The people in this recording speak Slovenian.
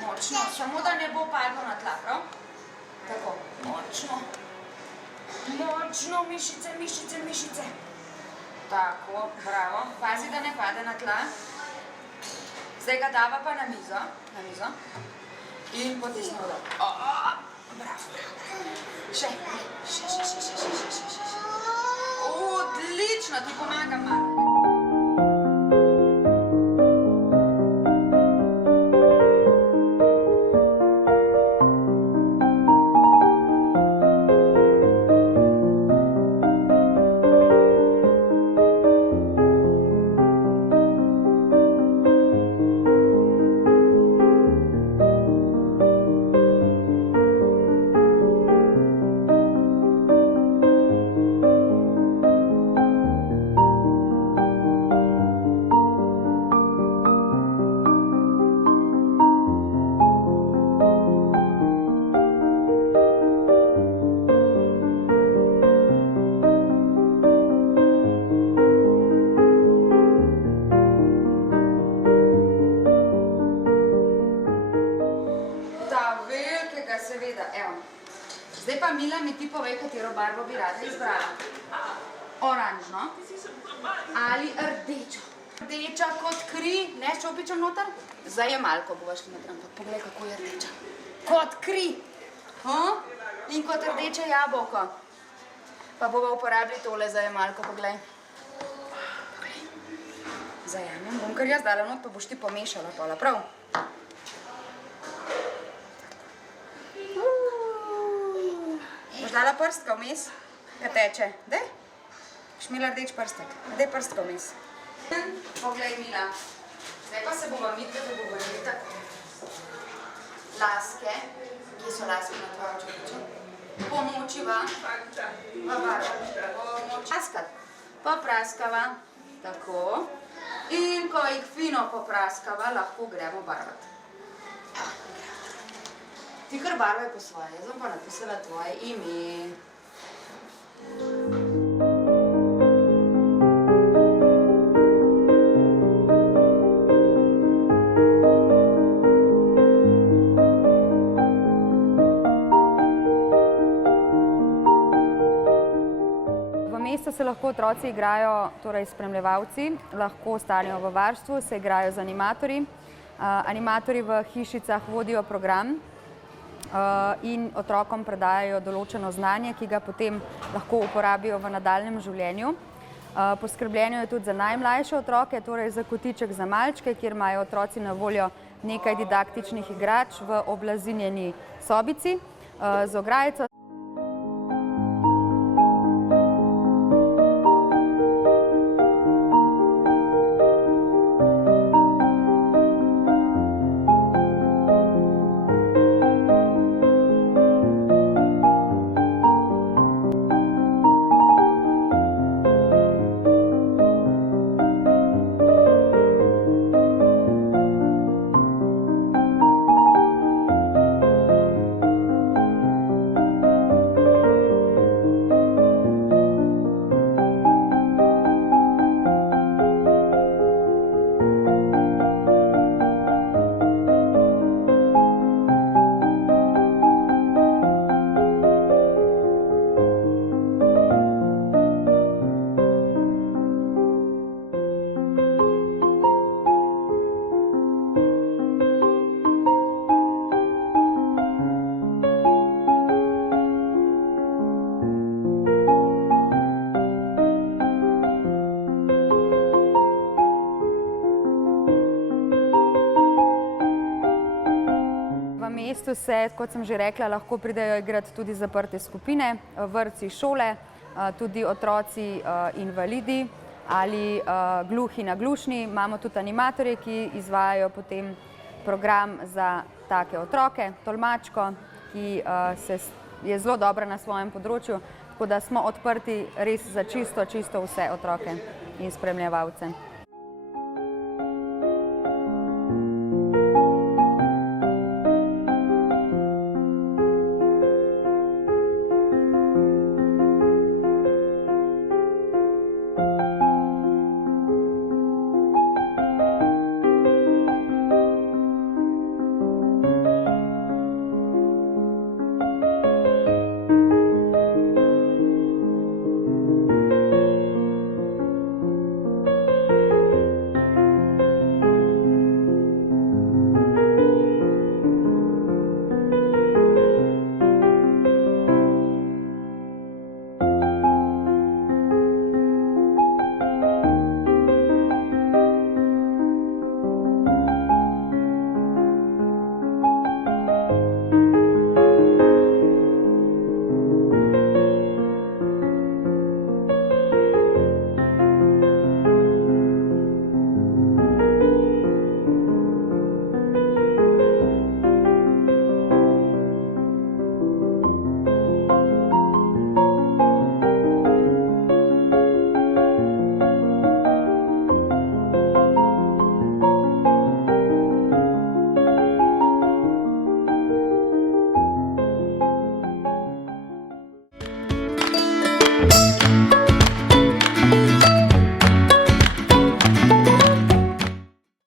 Močno, samo da ne bo padlo na tla, prav? Tako, močno. Močno, mišice, mišice, mišice. Tako, bravo. Pazi, da ne pade na tla. Zdaj ga dava pa na mizo. In potisnemo dol. Bravo. Še. Odlično, ti pomagam malo. Zdaj pa, Mila, mi ti povej, katero barvo bi rada izbrala. Oranžno ali rdečo. Rdeča kot kri, ne s čopičem noter? Zajemalko bova šli noter, ampak poglej, kako je rdeča. Kot kri. In kot rdeče jabolko. Pa bova uporabili tole zajemalko, poglej. Zajemem, bom kar jaz dala not, pa boš ti pomešala pola, prav? Boš dala prstka vmes, ga teče. Daj, boš imela rdeč prstek. Daj prstka vmes. Poglej, Mila, zdaj pa se bova mi dogovorili tako. Laske, kje so laske na tvojem čopiču? Pomočiva. Popraskava. Tako. In ko jih fino popraskava, lahko gremo barvati. Ti kar barvaj po svoje, jaz bom pa napisala tvoje ime. V mestu se lahko otroci igrajo, torej spremljevalci, lahko ostanejo v varstvu, se igrajo z animatorji. Animatorji v hišicah vodijo program in otrokom predajajo določeno znanje, ki ga potem lahko uporabijo v nadaljnjem življenju. Poskrbljeno je tudi za najmlajše otroke, torej za kotiček za malčke, kjer imajo otroci na voljo nekaj didaktičnih igrač v oblazinjeni sobici z ograjico. V mestu se, kot sem že rekla, lahko pridejo igrati tudi zaprte skupine, vrtci, šole, tudi otroci invalidi ali gluhi naglušni. Imamo tudi animatorje, ki izvajajo potem program za take otroke, tolmačko, ki je zelo dobra na svojem področju, tako da smo odprti res za čisto vse otroke in spremljevalce.